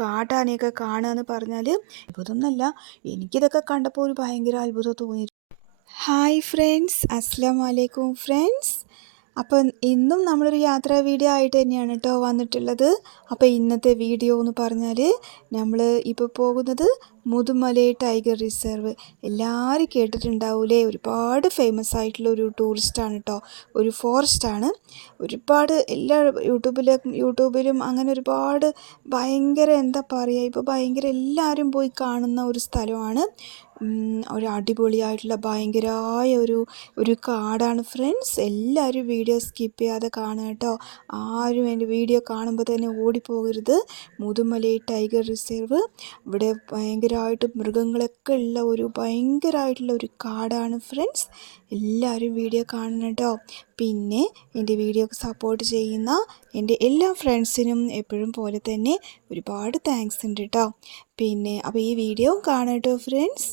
കാട്ടാനയൊക്കെ കാണുക എന്ന് പറഞ്ഞാൽ അത്ഭുതമൊന്നുമല്ല, എനിക്കിതൊക്കെ കണ്ടപ്പോൾ ഒരു ഭയങ്കര അത്ഭുതം തോന്നി. ഹായ് ഫ്രണ്ട്സ്, അസ്സലാമു അലൈക്കും ഫ്രണ്ട്സ്. അപ്പം ഇന്നും നമ്മളൊരു യാത്രാ വീഡിയോ ആയിട്ട് തന്നെയാണ് കേട്ടോ വന്നിട്ടുള്ളത്. അപ്പോൾ ഇന്നത്തെ വീഡിയോ എന്ന് പറഞ്ഞാൽ നമ്മൾ ഇപ്പോൾ പോകുന്നത് മുതുമലൈ ടൈഗർ റിസർവ്. എല്ലാവരും കേട്ടിട്ടുണ്ടാവൂലേ, ഒരുപാട് ഫേമസ് ആയിട്ടുള്ള ഒരു ടൂറിസ്റ്റാണ് കേട്ടോ, ഒരു ഫോറസ്റ്റാണ്. ഒരുപാട് എല്ലാ യൂട്യൂബിലും അങ്ങനെ ഒരുപാട് ഭയങ്കര എന്താ പറയുക, ഇപ്പോൾ ഭയങ്കര എല്ലാവരും പോയി കാണുന്ന ഒരു സ്ഥലമാണ്. ഒരു അടിപൊളിയായിട്ടുള്ള ഭയങ്കരമായ ഒരു കാടാണ് ഫ്രണ്ട്സ്. എല്ലാവരും വീഡിയോ സ്കിപ്പ് ചെയ്യാതെ കാണുക കേട്ടോ. ആരും എൻ്റെ വീഡിയോ കാണുമ്പോൾ തന്നെ ഓടിപ്പോകരുത്. മുതുമലൈ ടൈഗർ റിസർവ് ഇവിടെ ഭയങ്കരമായിട്ട് മൃഗങ്ങളൊക്കെ ഉള്ള ഒരു ഭയങ്കരമായിട്ടുള്ള ഒരു കാടാണ് ഫ്രണ്ട്സ്. എല്ലാവരും വീഡിയോ കാണണം കേട്ടോ. പിന്നെ എൻ്റെ വീഡിയോക്ക് സപ്പോർട്ട് ചെയ്യുന്ന എൻ്റെ എല്ലാ ഫ്രണ്ട്സിനും എപ്പോഴും പോലെ തന്നെ ഒരുപാട് താങ്ക്സ് ഉണ്ട് കേട്ടോ. പിന്നെ അപ്പോൾ ഈ വീഡിയോ കാണാം കേട്ടോ ഫ്രണ്ട്സ്.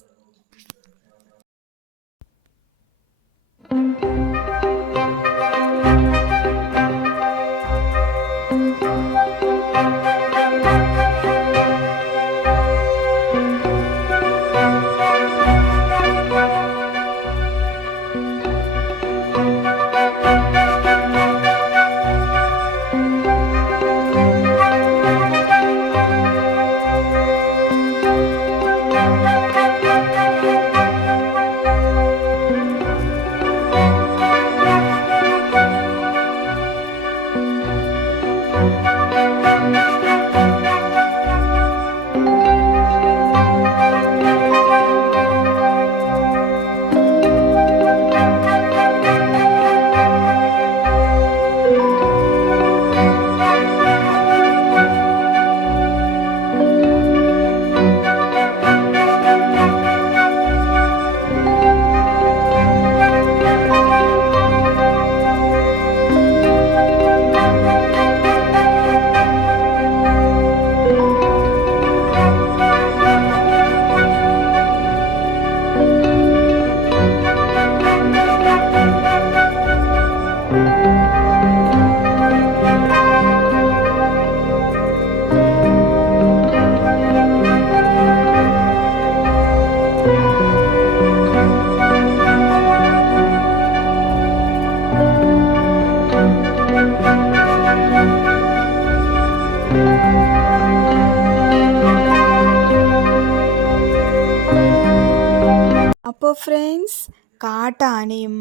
അപ്പോൾ ഫ്രണ്ട്സ്, കാട്ടാനയും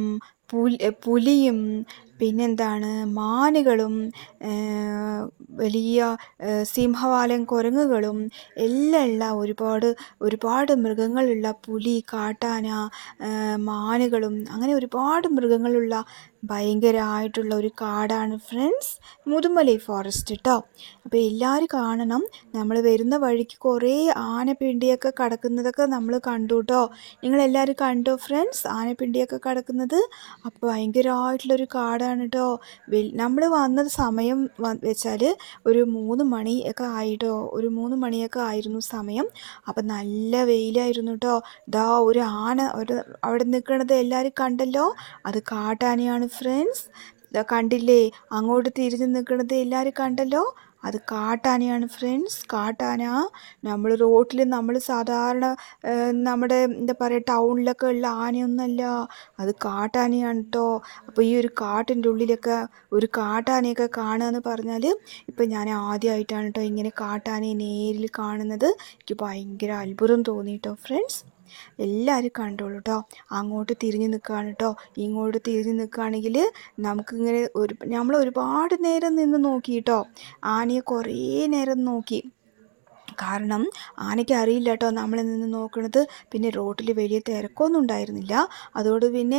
പുലിയും പിന്നെന്താണ് മാനുകളും വലിയ സിംഹവാലൻ കുരങ്ങുകളും എല്ലാം ഉള്ള ഒരുപാട് മൃഗങ്ങളുള്ള പുലി, കാട്ടാന, മാനുകളും അങ്ങനെ ഒരുപാട് മൃഗങ്ങളുള്ള ഭയങ്കരമായിട്ടുള്ള ഒരു കാടാണ് ഫ്രണ്ട്സ് മുതുമലൈ ഫോറസ്റ്റ് കേട്ടോ. അപ്പോൾ എല്ലാവരും കാണണം. നമ്മൾ വരുന്ന വഴിക്ക് കുറേ ആനപ്പിണ്ടിയൊക്കെ കിടക്കുന്നതൊക്കെ നമ്മൾ കണ്ടു കേട്ടോ. നിങ്ങളെല്ലാവരും കണ്ടോ ഫ്രണ്ട്സ് ആനപ്പിണ്ടിയൊക്കെ കിടക്കുന്നത്? അപ്പോൾ ഭയങ്കരമായിട്ടുള്ളൊരു കാടാണ് കേട്ടോ. നമ്മൾ വന്ന സമയം വെച്ചാൽ ഒരു 3 മണിയൊക്കെ ആയിട്ടോ, ഒരു 3 മണിയൊക്കെ ആയിരുന്നു സമയം. അപ്പം നല്ല വെയിലായിരുന്നു കേട്ടോ. ദാ ഒരു ആന അവിടെ നിൽക്കുന്നത് എല്ലാവരും കണ്ടല്ലോ, അത് കാട്ടാനയാണ് ഫ്രണ്ട്സ്. കണ്ടില്ലേ, അങ്ങോട്ട് തിരിഞ്ഞ് നിൽക്കുന്നത് എല്ലാവരും കണ്ടല്ലോ, അത് കാട്ടാനയാണ് ഫ്രണ്ട്സ്. കാട്ടാന നമ്മൾ റോട്ടിൽ നമ്മൾ സാധാരണ നമ്മുടെ എന്താ പറയുക ടൗണിലൊക്കെ ഉള്ള ആനയൊന്നുമല്ല, അത് കാട്ടാനയാണ് കേട്ടോ. അപ്പോൾ ഈ ഒരു കാട്ടിൻ്റെ ഉള്ളിലൊക്കെ ഒരു കാട്ടാനയൊക്കെ കാണുക എന്ന് പറഞ്ഞാൽ ഇപ്പം ഞാൻ ആദ്യമായിട്ടാണ് കേട്ടോ ഇങ്ങനെ കാട്ടാനയെ നേരിൽ കാണുന്നത്. എനിക്ക് ഭയങ്കര അത്ഭുതം തോന്നി കേട്ടോ ഫ്രണ്ട്സ്. എല്ലാവരും കണ്ടോളൂ കേട്ടോ. അങ്ങോട്ട് തിരിഞ്ഞ് നിൽക്കുകയാണ് കേട്ടോ. ഇങ്ങോട്ട് തിരിഞ്ഞ് നിൽക്കുകയാണെങ്കിൽ നമുക്കിങ്ങനെ നമ്മൾ ഒരുപാട് നേരം നിന്ന് നോക്കി കേട്ടോ. ആനയെ കുറേ നേരം നോക്കി. കാരണം ആനയ്ക്ക് അറിയില്ല കേട്ടോ നമ്മൾ നിന്ന് നോക്കണത്. പിന്നെ റോട്ടിൽ വലിയ തിരക്കൊന്നും ഉണ്ടായിരുന്നില്ല. അതോട് പിന്നെ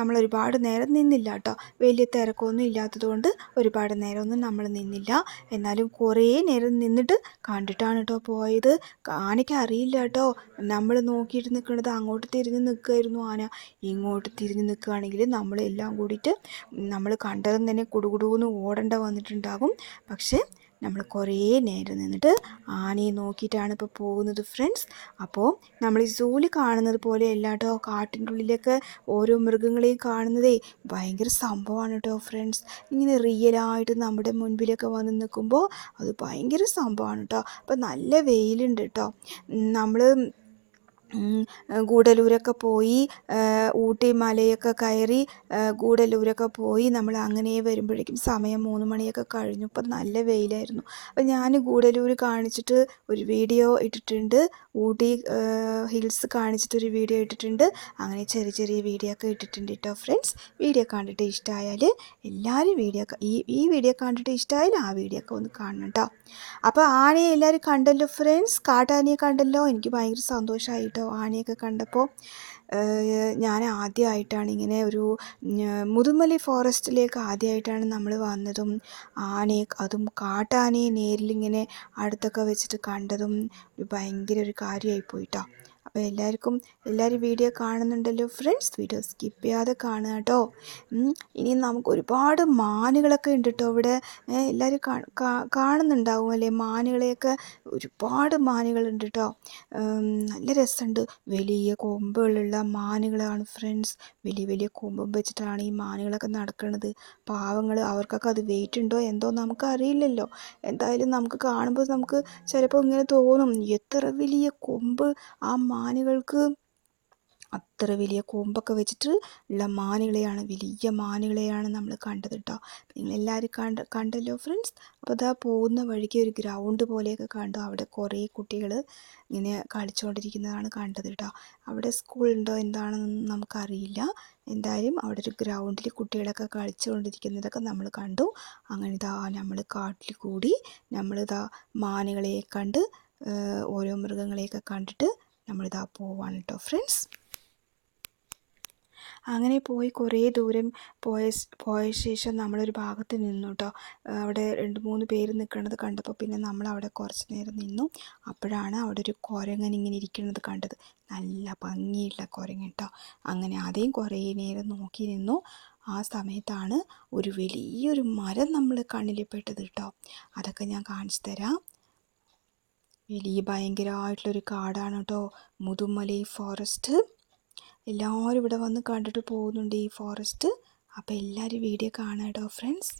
നമ്മൾ ഒരുപാട് നേരം നിന്നില്ല കേട്ടോ. വലിയ തിരക്കൊന്നും ഇല്ലാത്തതുകൊണ്ട് ഒരുപാട് നേരമൊന്നും നമ്മൾ നിന്നില്ല. എന്നാലും കുറേ നേരം നിന്നിട്ട് കണ്ടിട്ടാണ് കേട്ടോ പോയത്. ആനയ്ക്ക് അറിയില്ല കേട്ടോ നമ്മൾ നോക്കിയിട്ട് നിൽക്കുന്നത്. അങ്ങോട്ട് തിരിഞ്ഞ് നിൽക്കുമായിരുന്നു ആന. ഇങ്ങോട്ട് തിരിഞ്ഞ് നിൽക്കുകയാണെങ്കിൽ നമ്മളെല്ലാം കൂടിയിട്ട് നമ്മൾ കണ്ടതും തന്നെ കുടുകുടൂന്ന് ഓടേണ്ട വന്നിട്ടുണ്ടാകും. പക്ഷേ നമ്മൾ കുറേ നേരം നിന്നിട്ട് ആനയെ നോക്കിയിട്ടാണ് ഇപ്പോൾ പോകുന്നത് ഫ്രണ്ട്സ്. അപ്പോൾ നമ്മൾ ഈ സൂവിൽ കാണുന്നത് പോലെ അല്ല കേട്ടോ, കാട്ടിൻ്റെ ഉള്ളിലൊക്കെ ഓരോ മൃഗങ്ങളെയും കാണുന്നതേ ഭയങ്കര സംഭവമാണ് കേട്ടോ ഫ്രണ്ട്സ്. ഇങ്ങനെ റിയലായിട്ട് നമ്മുടെ മുൻപിലൊക്കെ വന്ന് നിൽക്കുമ്പോൾ അത് ഭയങ്കര സംഭവമാണ് കേട്ടോ. അപ്പോൾ നല്ല വെയിലുണ്ട് കേട്ടോ. നമ്മൾ ഗൂഡല്ലൂരൊക്കെ പോയി ഊട്ടി മലയൊക്കെ കയറി ഗൂഡല്ലൂരൊക്കെ പോയി നമ്മൾ അങ്ങനെ വരുമ്പോഴേക്കും സമയം 3 മണിയൊക്കെ കഴിഞ്ഞു. ഇപ്പം നല്ല വെയിലായിരുന്നു. അപ്പം ഞാൻ ഗൂഡല്ലൂർ കാണിച്ചിട്ട് ഒരു വീഡിയോ ഇട്ടിട്ടുണ്ട്, ഊട്ടി ഹിൽസ് കാണിച്ചിട്ടൊരു വീഡിയോ ഇട്ടിട്ടുണ്ട്. അങ്ങനെ ചെറിയ ചെറിയ വീഡിയോ ഒക്കെ ഇട്ടിട്ടുണ്ട് കേട്ടോ ഫ്രണ്ട്സ്. വീഡിയോ കണ്ടിട്ട് ഇഷ്ടമായാൽ എല്ലാവരും ഈ വീഡിയോ കണ്ടിട്ട് ഇഷ്ടമായാൽ ആ വീഡിയോ ഒക്കെ ഒന്ന് കാണണം കേട്ടോ. അപ്പോൾ ആനയെ എല്ലാവരും കണ്ടല്ലോ ഫ്രണ്ട്സ്, കാട്ടാനയെ കണ്ടല്ലോ. എനിക്ക് ഭയങ്കര സന്തോഷമായി കേട്ടോ ആനയൊക്കെ കണ്ടപ്പോൾ. ഞാൻ ആദ്യമായിട്ടാണ് ഇങ്ങനെ ഒരു മുതുമലൈ ഫോറസ്റ്റിലേക്ക് ആദ്യമായിട്ടാണ് നമ്മൾ വന്നതും ആനയെ, അതും കാട്ടാനയെ നേരിലിങ്ങനെ അടുത്തൊക്കെ വെച്ചിട്ട് കണ്ടതും ഭയങ്കര ഒരു കാര്യമായിപ്പോയി കേട്ടോ. അപ്പോൾ എല്ലാവരും വീഡിയോ കാണുന്നുണ്ടല്ലോ ഫ്രണ്ട്സ്, വീഡിയോ സ്കിപ്പ് ചെയ്യാതെ കാണുക കേട്ടോ. ഇനി നമുക്ക് ഒരുപാട് മാനുകളൊക്കെ ഉണ്ട് കേട്ടോ ഇവിടെ. എല്ലാവരും കാണുന്നുണ്ടാവും അല്ലേ മാനുകളെയൊക്കെ. ഒരുപാട് മാനുകളുണ്ട് കേട്ടോ. നല്ല രസമുണ്ട്. വലിയ കൊമ്പുകളുള്ള മാനുകളാണ് ഫ്രണ്ട്സ്. വലിയ വലിയ കൊമ്പും വെച്ചിട്ടാണ് ഈ മാനുകളൊക്കെ നടക്കുന്നത്. പാവങ്ങൾ, അവർക്കൊക്കെ അത് വെയിറ്റ് ഉണ്ടോ എന്തോ നമുക്ക് അറിയില്ലല്ലോ. എന്തായാലും നമുക്ക് കാണുമ്പോൾ നമുക്ക് ചിലപ്പോൾ ഇങ്ങനെ തോന്നും, എത്ര വലിയ കൊമ്പ് ആ മാനുകൾക്ക്. അത്ര വലിയ കൊമ്പൊക്കെ വെച്ചിട്ട് ഉള്ള മാനുകളെയാണ്, വലിയ മാനുകളെയാണ് നമ്മൾ കണ്ടത് കേട്ടോ. നിങ്ങളെല്ലാവരും കണ്ടല്ലോ ഫ്രണ്ട്സ്. അപ്പോൾ ഇതാ പോകുന്ന വഴിക്ക് ഒരു ഗ്രൗണ്ട് പോലെയൊക്കെ കണ്ടു. അവിടെ കുറേ കുട്ടികൾ ഇങ്ങനെ കളിച്ചുകൊണ്ടിരിക്കുന്നതാണ് കണ്ടത് കേട്ടോ. അവിടെ സ്കൂളുണ്ടോ എന്താണെന്നൊന്നും നമുക്കറിയില്ല. എന്തായാലും അവിടെ ഒരു ഗ്രൗണ്ടിൽ കുട്ടികളൊക്കെ കളിച്ചുകൊണ്ടിരിക്കുന്നതൊക്കെ നമ്മൾ കണ്ടു. അങ്ങനെ ഇതാ നമ്മൾ കാട്ടിൽ കൂടി നമ്മളിതാ മാനുകളെ കണ്ട് ഓരോ മൃഗങ്ങളെയൊക്കെ കണ്ടിട്ട് നമ്മളിതാ പോവാണ് കേട്ടോ ഫ്രണ്ട്സ്. അങ്ങനെ പോയി കുറേ ദൂരം പോയ ശേഷം നമ്മളൊരു ഭാഗത്ത് നിന്നു കേട്ടോ. അവിടെ 2-3 പേര് നിൽക്കുന്നത് കണ്ടപ്പോൾ പിന്നെ നമ്മളവിടെ കുറച്ച് നേരം നിന്നു. അപ്പോഴാണ് അവിടെ ഒരു കുരങ്ങൻ ഇങ്ങനെ ഇരിക്കുന്നത് കണ്ടത്. നല്ല ഭംഗിയുള്ള കുരങ്ങൻ കേട്ടോ. അങ്ങനെ അതേയും കുറേ നേരം നോക്കി നിന്നു. ആ സമയത്താണ് ഒരു വലിയൊരു മരം നമ്മൾ കണ്ണിൽ പെട്ടത് കേട്ടോ. അതൊക്കെ ഞാൻ കാണിച്ചു തരാം. വലിയ ഭയങ്കരമായിട്ടുള്ളൊരു കാടാണ് കേട്ടോ മുതുമലൈ ഫോറസ്റ്റ്. എല്ലാവരും ഇവിടെ വന്ന് കണ്ടിട്ട് പോകുന്നുണ്ട് ഈ ഫോറസ്റ്റ്. അപ്പോൾ എല്ലാവരും വീഡിയോ കാണാം കേട്ടോ ഫ്രണ്ട്സ്.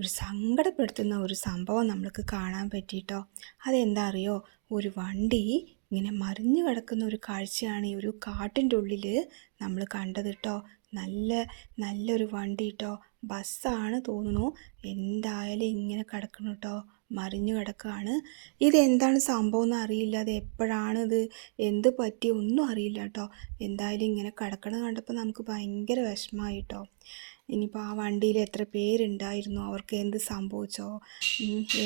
ഒരു സങ്കടപ്പെടുത്തുന്ന ഒരു സംഭവം നമ്മൾക്ക് കാണാൻ പറ്റിയിട്ടോ. അതെന്താ അറിയോ, ഒരു വണ്ടി ഇങ്ങനെ മറിഞ്ഞു കിടക്കുന്ന ഒരു കാഴ്ചയാണ് ഈ ഒരു കാട്ടിൻ്റെ ഉള്ളിൽ നമ്മൾ കണ്ടത് കേട്ടോ. നല്ലൊരു വണ്ടി കേട്ടോ, ബസ്സാണ് തോന്നുന്നു. എന്തായാലും ഇങ്ങനെ കിടക്കണം കേട്ടോ, മറിഞ്ഞു കിടക്കുകയാണ്. ഇതെന്താണ് സംഭവം എന്ന് അറിയില്ല, അത് എപ്പോഴാണിത് എന്ത് പറ്റി ഒന്നും അറിയില്ല കേട്ടോ. എന്തായാലും ഇങ്ങനെ കിടക്കണ കണ്ടപ്പോൾ നമുക്ക് ഭയങ്കര വിഷമമായി കേട്ടോ. ഇനിയിപ്പോൾ ആ വണ്ടിയിൽ എത്ര പേരുണ്ടായിരുന്നു, അവർക്ക് എന്ത് സംഭവിച്ചോ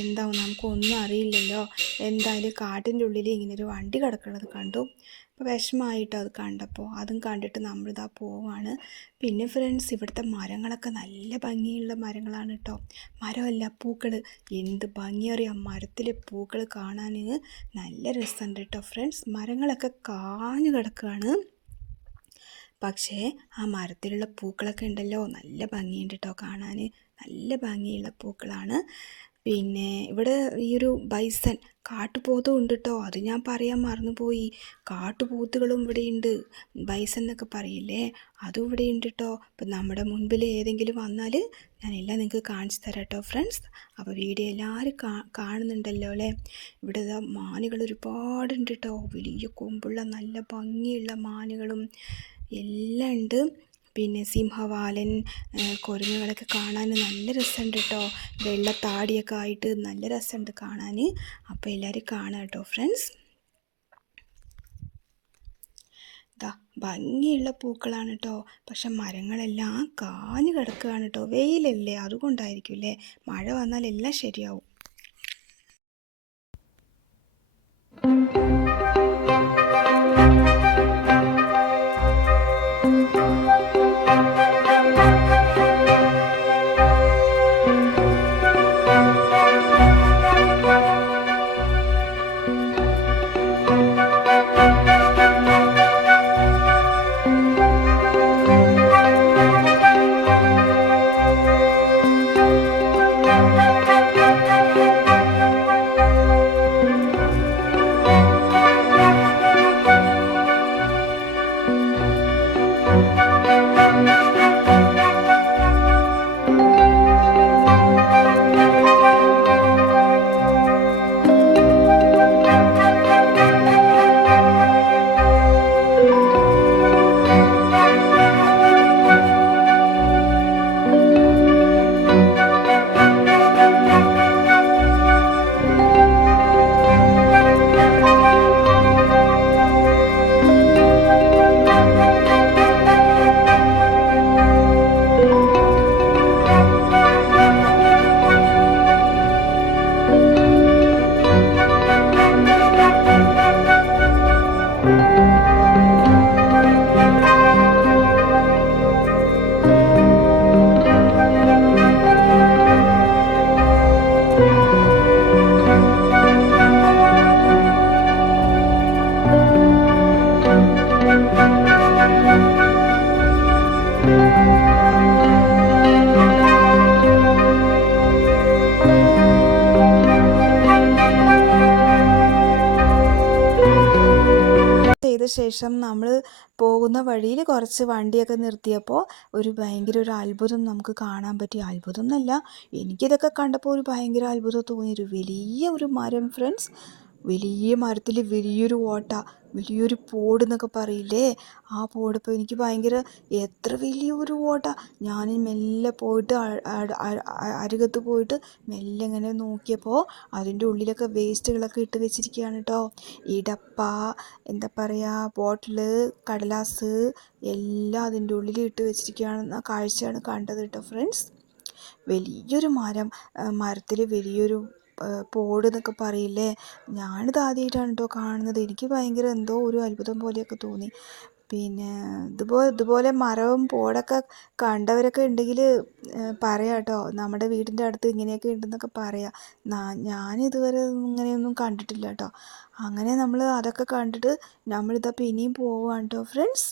എന്താവും നമുക്കൊന്നും അറിയില്ലല്ലോ. എന്തായാലും കാട്ടിൻ്റെ ഉള്ളിൽ ഇങ്ങനൊരു വണ്ടി കിടക്കുന്നത് കണ്ടു. അപ്പോൾ വിഷമമായിട്ടോ അത് കണ്ടപ്പോൾ. അതും കണ്ടിട്ട് നമ്മളിതാ പോവാണ്. പിന്നെ ഫ്രണ്ട്സ്, ഇവിടുത്തെ മരങ്ങളൊക്കെ നല്ല ഭംഗിയുള്ള മരങ്ങളാണ് കേട്ടോ. മരമല്ല, പൂക്കൾ. എന്ത് ഭംഗിയറിയാം മരത്തിലെ പൂക്കൾ കാണാൻ, നല്ല രസമുണ്ട് കേട്ടോ ഫ്രണ്ട്സ്. മരങ്ങളൊക്കെ കാഞ്ഞു കിടക്കുകയാണ്, പക്ഷേ ആ മരത്തിലുള്ള പൂക്കളൊക്കെ ഉണ്ടല്ലോ, നല്ല ഭംഗിയുണ്ട് കേട്ടോ കാണാൻ. നല്ല ഭംഗിയുള്ള പൂക്കളാണ്. പിന്നെ ഇവിടെ ഈ ഒരു ബൈസൺ കാട്ടുപോത്തും ഉണ്ട് കേട്ടോ, അത് ഞാൻ പറയാൻ മറന്നുപോയി. കാട്ടുപോത്തുകളും ഇവിടെയുണ്ട്, ബൈസൺ എന്നൊക്കെ പറയില്ലേ, അതും ഇവിടെ ഉണ്ട് കേട്ടോ. അപ്പം നമ്മുടെ മുൻപിൽ ഏതെങ്കിലും വന്നാൽ ഞാനെല്ലാം നിങ്ങൾക്ക് കാണിച്ചു തരാം കേട്ടോ ഫ്രണ്ട്സ്. അപ്പോൾ വീഡിയോ എല്ലാവരും കാണുന്നുണ്ടല്ലോ അല്ലേ. ഇവിടെ മാനുകൾ ഒരുപാടുണ്ട് കേട്ടോ, വലിയ കൊമ്പുള്ള നല്ല ഭംഗിയുള്ള മാനുകളും എല്ലാം ഉണ്ട്. പിന്നെ സിംഹവാലൻ, കുരങ്ങുകളൊക്കെ കാണാൻ നല്ല രസമുണ്ട് കേട്ടോ. വെള്ളത്താടിയൊക്കെ ആയിട്ട് നല്ല രസമുണ്ട് കാണാൻ. അപ്പോൾ എല്ലാവരും കാണാം കേട്ടോ ഫ്രണ്ട്സ്. ഇതാ ഭംഗിയുള്ള പൂക്കളാണ് കേട്ടോ, പക്ഷെ മരങ്ങളെല്ലാം കാഞ്ഞു കിടക്കുകയാണ് കേട്ടോ. വെയിലല്ലേ, അതുകൊണ്ടായിരിക്കും അല്ലേ. മഴ വന്നാൽ എല്ലാം ശരിയാവും. ചെയ്ത ശേഷം നമ്മൾ പോകുന്ന വഴിയിൽ കുറച്ച് വണ്ടിയൊക്കെ നിർത്തിയപ്പോൾ ഭയങ്കര ഒരു അത്ഭുതം നമുക്ക് കാണാൻ പറ്റി. അത്ഭുതം എന്നല്ല, എനിക്കിതൊക്കെ കണ്ടപ്പോൾ ഒരു ഭയങ്കര അത്ഭുതം തോന്നി. ഒരു വലിയ ഒരു മരം ഫ്രണ്ട്സ്, വലിയ മരത്തിൽ വലിയൊരു ഓട്ട, വലിയൊരു പോട് എന്നൊക്കെ പറയില്ലേ, ആ പോടിപ്പോൾ എനിക്ക് ഭയങ്കര, എത്ര വലിയൊരു ഓട്ട. ഞാൻ മെല്ലെ പോയിട്ട് അരികത്ത് പോയിട്ട് മെല്ലെ ഇങ്ങനെ നോക്കിയപ്പോൾ അതിൻ്റെ ഉള്ളിലൊക്കെ വേസ്റ്റുകളൊക്കെ ഇട്ട് വെച്ചിരിക്കുകയാണ് കേട്ടോ. ഈ ഡപ്പ, എന്താ പറയുക, ബോട്ടിൽ, കടലാസ് എല്ലാം അതിൻ്റെ ഉള്ളിൽ ഇട്ട് വെച്ചിരിക്കുകയാണെന്ന കാഴ്ചയാണ് കണ്ടത് കേട്ടോ ഫ്രണ്ട്സ്. വലിയൊരു മരത്തിൽ വലിയൊരു പോട് എന്നൊക്കെ പറയില്ലേ, ഞാനിത് ആദ്യമായിട്ടാണ് കേട്ടോ കാണുന്നത്. എനിക്ക് ഭയങ്കര എന്തോ ഒരു അത്ഭുതം പോലെയൊക്കെ തോന്നി. പിന്നെ ഇതുപോലെ മരവും പോടൊക്കെ കണ്ടവരൊക്കെ ഉണ്ടെങ്കിൽ പറയാം കേട്ടോ, നമ്മുടെ വീടിൻ്റെ അടുത്ത് ഇങ്ങനെയൊക്കെ ഉണ്ടെന്നൊക്കെ പറയാം. ഞാനിതുവരെ ഇങ്ങനെയൊന്നും കണ്ടിട്ടില്ല കേട്ടോ. അങ്ങനെ നമ്മൾ അതൊക്കെ കണ്ടിട്ട് നമ്മളിതാ പിന്നെയും പോവാണ് കേട്ടോ ഫ്രണ്ട്സ്.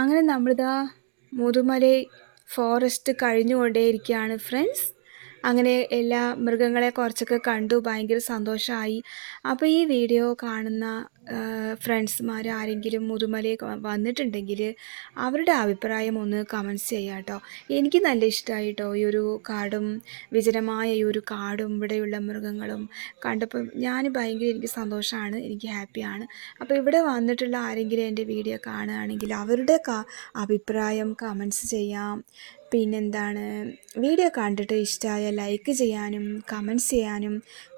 അങ്ങനെ നമ്മളിതാ മുതുമലൈ ഫോറസ്റ്റ് കഴിഞ്ഞുകൊണ്ടേയിരിക്കുകയാണ് ഫ്രണ്ട്സ്. അങ്ങനെ എല്ലാ മൃഗങ്ങളെ കുറച്ചൊക്കെ കണ്ടു, ഭയങ്കര സന്തോഷമായി. അപ്പോൾ ഈ വീഡിയോ കാണുന്ന ഫ്രണ്ട്സ്മാർ ആരെങ്കിലും മുതുമലയിൽ വന്നിട്ടുണ്ടെങ്കിൽ അവരുടെ അഭിപ്രായം ഒന്ന് കമൻറ്റ്സ് ചെയ്യാം കേട്ടോ. എനിക്ക് നല്ല ഇഷ്ടമായി കേട്ടോ ഈ ഒരു കാടും വിജനമായ ഈ ഒരു കാടും ഇവിടെയുള്ള മൃഗങ്ങളും കണ്ടപ്പോൾ എനിക്ക് സന്തോഷമാണ്, എനിക്ക് ഹാപ്പിയാണ്. അപ്പോൾ ഇവിടെ വന്നിട്ടുള്ള ആരെങ്കിലും എൻ്റെ വീഡിയോ കാണുകയാണെങ്കിൽ അവരുടെ അഭിപ്രായം കമൻറ്റ്സ് ചെയ്യാം. പിന്നെന്താണ്, വീഡിയോ കണ്ടിട്ട് ഇഷ്ടമായ ലൈക്ക് ചെയ്യാനും കമൻറ്റ്സ് ചെയ്യാനും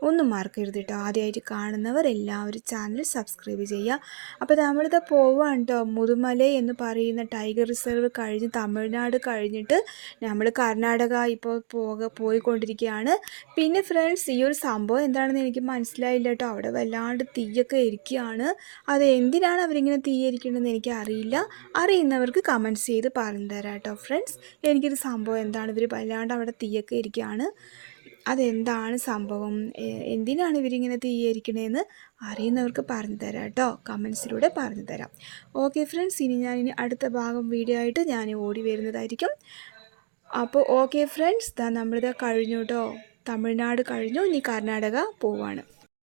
ഒന്നും മറക്കരുത് കേട്ടോ. ആദ്യമായിട്ട് കാണുന്നവർ എല്ലാവരും ചാനൽ സബ്സ്ക്രൈബ് ചെയ്യുക. അപ്പോൾ നമ്മളിത് പോവുകയാണ് കേട്ടോ. മുതുമലൈ എന്ന് പറയുന്ന ടൈഗർ റിസർവ് കഴിഞ്ഞ് തമിഴ്നാട് കഴിഞ്ഞിട്ട് നമ്മൾ കർണാടക ഇപ്പോൾ പോയിക്കൊണ്ടിരിക്കുകയാണ്. പിന്നെ ഫ്രണ്ട്സ്, ഈ ഒരു സംഭവം എന്താണെന്ന് എനിക്ക് മനസ്സിലായില്ല കേട്ടോ. അവിടെ വല്ലാണ്ട് തീയൊക്കെ ഇരിക്കുകയാണ്. അത് എന്തിനാണ് അവരിങ്ങനെ തീ എരിക്കണമെന്ന് എനിക്ക് അറിയില്ല. അറിയുന്നവർക്ക് കമൻറ്റ്സ് ചെയ്ത് പറഞ്ഞു തരാം കേട്ടോ ഫ്രണ്ട്സ്. എനിക്കൊരു സംഭവം എന്താണ്, ഇവർ വല്ലാണ്ട് അവിടെ തീയൊക്കെ ഇരിക്കുകയാണ്, അതെന്താണ് സംഭവം, എന്തിനാണ് ഇവരിങ്ങനെ തീയായിരിക്കണേന്ന് അറിയുന്നവർക്ക് പറഞ്ഞു തരാം കേട്ടോ. കമൻസിലൂടെ പറഞ്ഞു തരാം. ഓക്കെ ഫ്രണ്ട്സ്, ഇനി അടുത്ത ഭാഗം വീഡിയോ ആയിട്ട് ഞാൻ ഓടി വരുന്നതായിരിക്കും. അപ്പോൾ ഓക്കെ ഫ്രണ്ട്സ്, നമ്മളിത് കഴിഞ്ഞു കേട്ടോ. തമിഴ്നാട് കഴിഞ്ഞു, ഇനി കർണാടക പോവാണ്.